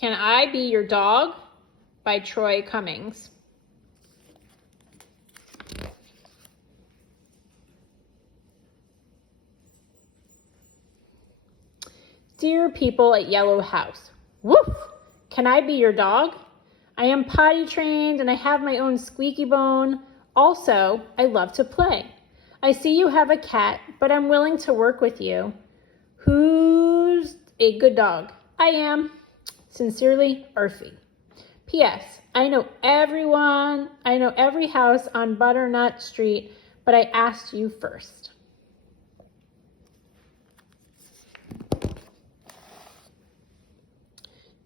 Can I Be Your Dog by Troy Cummings. Dear people at Yellow House, woof! Can I be your dog? I am potty trained and I have my own squeaky bone. Also, I love to play. I see you have a cat, but I'm willing to work with you. Who's a good dog? I am. Sincerely, Arfie. P.S. I know every house on Butternut Street, but I asked you first.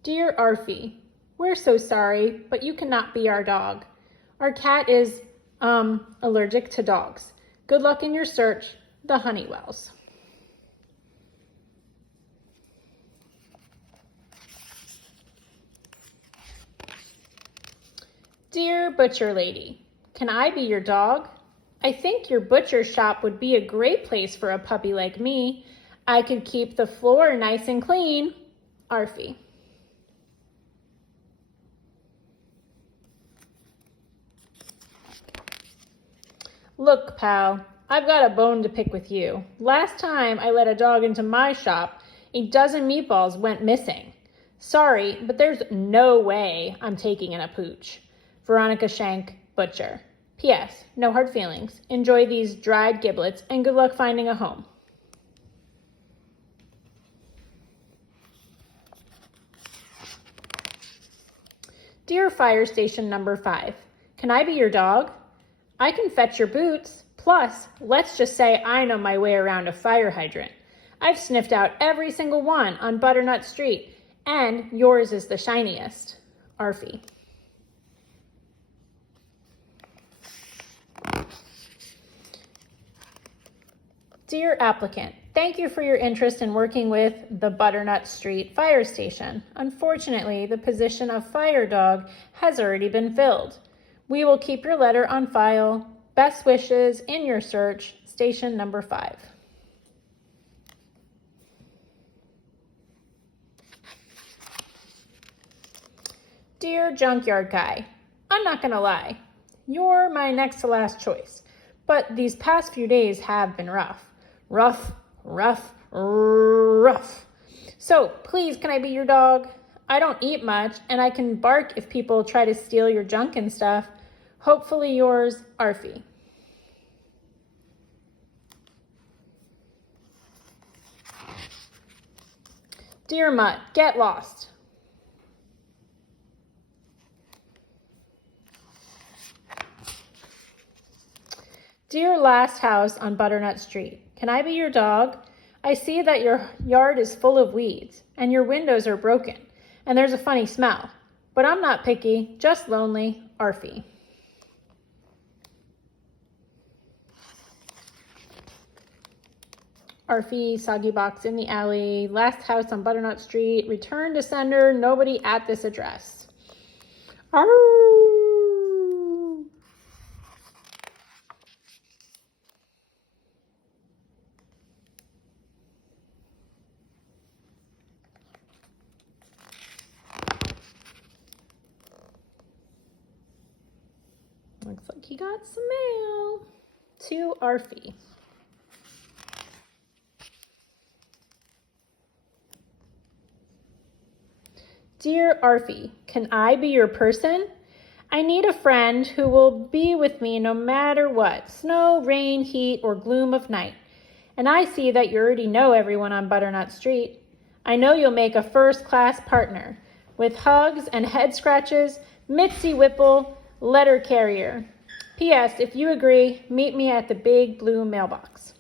Dear Arfie, we're so sorry, but you cannot be our dog. Our cat is, allergic to dogs. Good luck in your search, the Honeywells. Dear Butcher Lady, can I be your dog? I think your butcher shop would be a great place for a puppy like me. I could keep the floor nice and clean. Arfie. Look, pal, I've got a bone to pick with you. Last time I let a dog into my shop, a dozen meatballs went missing. Sorry, but there's no way I'm taking in a pooch. Veronica Shank, Butcher. P.S. No hard feelings. Enjoy these dried giblets and good luck finding a home. Dear Fire Station Number 5, can I be your dog? I can fetch your boots. Plus, let's just say I know my way around a fire hydrant. I've sniffed out every single one on Butternut Street, and yours is the shiniest. Arfie. Dear applicant, thank you for your interest in working with the Butternut Street Fire Station. Unfortunately, the position of fire dog has already been filled. We will keep your letter on file. Best wishes in your search, Station Number 5. Dear Junkyard Guy, I'm not gonna lie, you're my next to last choice, but these past few days have been rough. Rough. So please, can I be your dog? I don't eat much, and I can bark if people try to steal your junk and stuff. Hopefully yours, Arfie. Dear Mutt, get lost. Dear Last House on Butternut Street, can I be your dog? I see that your yard is full of weeds, and your windows are broken, and there's a funny smell. But I'm not picky, just lonely, Arfie. Arfie, soggy box in the alley, last house on Butternut Street, return to sender, nobody at this address. Arr! Looks like he got some mail. To Arfie. Dear Arfie, can I be your person? I need a friend who will be with me no matter what, snow, rain, heat, or gloom of night. And I see that you already know everyone on Butternut Street. I know you'll make a first-class partner. With hugs and head scratches, Mitzi Whipple, letter carrier. P.S. If you agree, meet me at the big blue mailbox.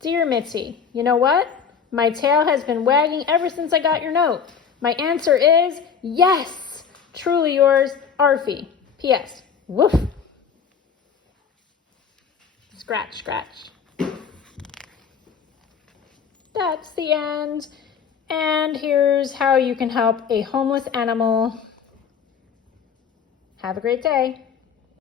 Dear Mitzi, you know what? My tail has been wagging ever since I got your note. My answer is yes. Truly yours, Arfie. P.S. Woof. Scratch, scratch. Da that's the end. And here's how you can help a homeless animal. Have a great day.